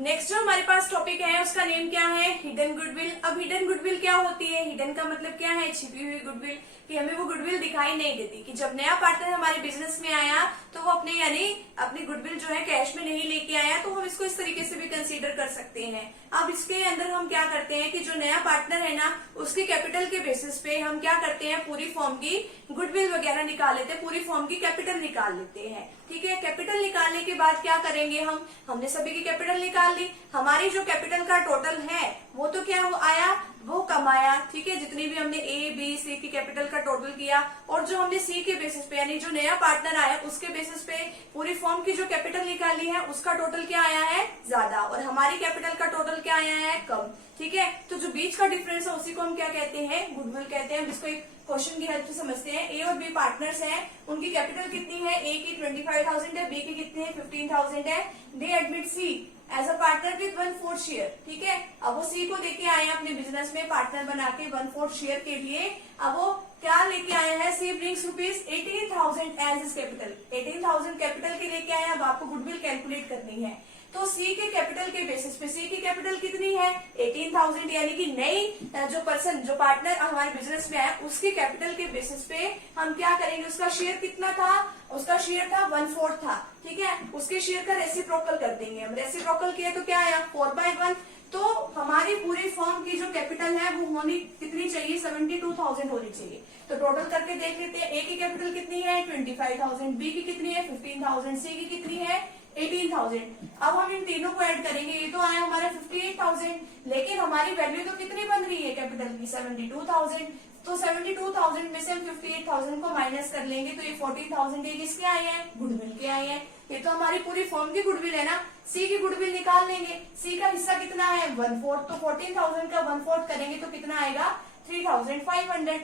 Next जो हमारे पास topic है उसका नेम क्या है, हिडन गुडविल। अब हिडन गुडविल क्या होती है, हिडन का मतलब क्या है, छिपी हुई गुडविल, कि हमें वो गुडविल दिखाई नहीं देती, कि जब नया पार्टनर हमारे बिजनेस में आया तो वो अपने यानी अपनी गुडविल जो है कैश में नहीं लेके आया, तो हम इसको इस तरीके से भी कंसीडर कर सकते हैं। अब इसके अंदर हम क्या करते हैं कि जो नया पार्टनर है ना उसके कैपिटल के बेसिस पे हम क्या करते हैं, पूरी फॉर्म की गुडविल वगैरह निकाल लेते हैं, पूरी फॉर्म की कैपिटल निकाल लेते हैं। ठीक है, कैपिटल निकालने के बाद क्या करेंगे, हमने सभी की कैपिटल निकाल ली, हमारी जो कैपिटल का टोटल है वो तो क्या वो आया, वो कम आया। ठीक है, जितनी भी हमने ए बी सी की कैपिटल का टोटल किया और जो हमने सी के बेसिस पे यानी जो नया पार्टनर आया उसके बेसिस पे पूरी फॉर्म की जो कैपिटल निकाली है उसका टोटल क्या आया है, ज्यादा, और हमारी कैपिटल का टोटल क्या आया है, कम। ठीक है, तो जो बीच का डिफरेंस है उसी को हम क्या कहते हैं, गुडविल कहते हैं। जिसको एक क्वेश्चन की हेल्प से समझते हैं। ए और बी पार्टनर्स हैं, उनकी कैपिटल कितनी है, ए की 25,000 है, बी की कितनी है, 15,000 है। They admit C as a partner with 1/4 share. ठीक है, अब वो सी को लेके आए हैं अपने बिजनेस में पार्टनर बना के 1/4 शेयर के लिए। अब वो क्या लेके आए हैं, she brings rupees 18,000 as is capital, 18,000 capital के लेके आए हैं। अब आपको गुडविल कैलकुलेट करनी है, तो सी के कैपिटल के बेसिस पे सी की कैपिटल कितनी है, 18,000, यानी कि नई जो पर्सन जो पार्टनर हमारे बिजनेस में आया उसकी कैपिटल के बेसिस पे हम क्या करेंगे, उसका शेयर कितना था, उसका शेयर था 1/4 था। ठीक है, उसके शेयर का रेसिप्रोकल कर देंगे हम, रेसिप्रोकल किया तो क्या आया 4/1। तो हमारी पूरी फर्म की जो कैपिटल है वो होनी कितनी चाहिए, 72,000 होनी चाहिए। तो टोटल करके देख लेते हैं, ए की कैपिटल कितनी है 25,000, बी की कितनी है 15,000, सी की कितनी है 18,000। अब हम इन तीनों को ऐड करेंगे, ये तो आया हमारा 58,000, लेकिन हमारी वैल्यू तो कितनी बन रही है कैपिटल की 72,000। तो 72,000 में से हम 58,000 को माइनस कर लेंगे तो ये 14,000 ये किसके आए हैं, गुडविल के आए हैं। ये तो हमारी पूरी फर्म की गुडविल है ना। सी की गुडविल निकाल लेंगे, सी का हिस्सा कितना है 1/4, तो 14,000 का 1/4 करेंगे तो कितना आएगा 3,500।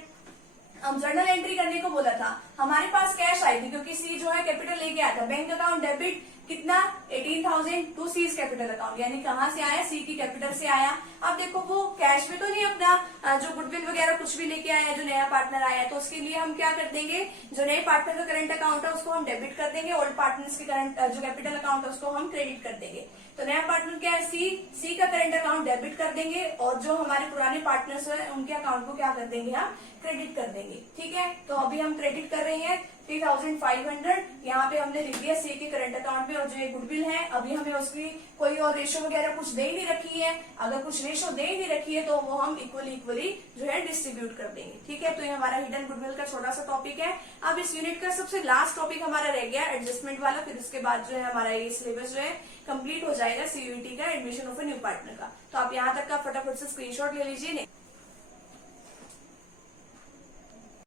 हम जर्नल एंट्री करने को बोला था, हमारे पास कैश आई थी क्योंकि सी जो है कैपिटल लेके आया था। बैंक अकाउंट डेबिट कितना 18,000 टू सीज कैपिटल अकाउंट, यानी कहाँ से आया, सी की कैपिटल से आया। अब देखो वो कैश में तो नहीं अपना जो गुडविल वगैरह कुछ भी लेके आया, जो नया पार्टनर आया, तो उसके लिए हम क्या कर देंगे, जो नए पार्टनर का करंट अकाउंट है उसको हम डेबिट कर देंगे, ओल्ड पार्टनर्स के करंट जो कैपिटल अकाउंट है उसको हम क्रेडिट कर देंगे। तो नया पार्टनर क्या है, सी का करंट अकाउंट डेबिट कर देंगे और जो हमारे पुराने पार्टनर्स हैं उनके अकाउंट को क्या कर देंगे, हम क्रेडिट कर देंगे। ठीक है, तो अभी हम क्रेडिट कर रहे हैं 3,500, यहाँ पे हमने लिख दिया सी के करंट अकाउंट में। और जो ये गुडविल है अभी हमें उसकी कोई और रेशो वगैरह कुछ दे ही नहीं रखी है, अगर कुछ रेशो दे ही नहीं रखी है तो वो हम इक्वली जो है डिस्ट्रीब्यूट कर देंगे। ठीक है, तो ये हमारा हिडन गुडविल का छोटा सा टॉपिक है। अब इस यूनिट का सबसे लास्ट टॉपिक हमारा रह गया एडजस्टमेंट वाला, फिर उसके बाद जो है हमारा ये सिलेबस जो है कंप्लीट हो जाएगा सीयूईटी का, admission of a new partner का। तो आप यहाँ तक का फटाफट से स्क्रीनशॉट ले लीजिए।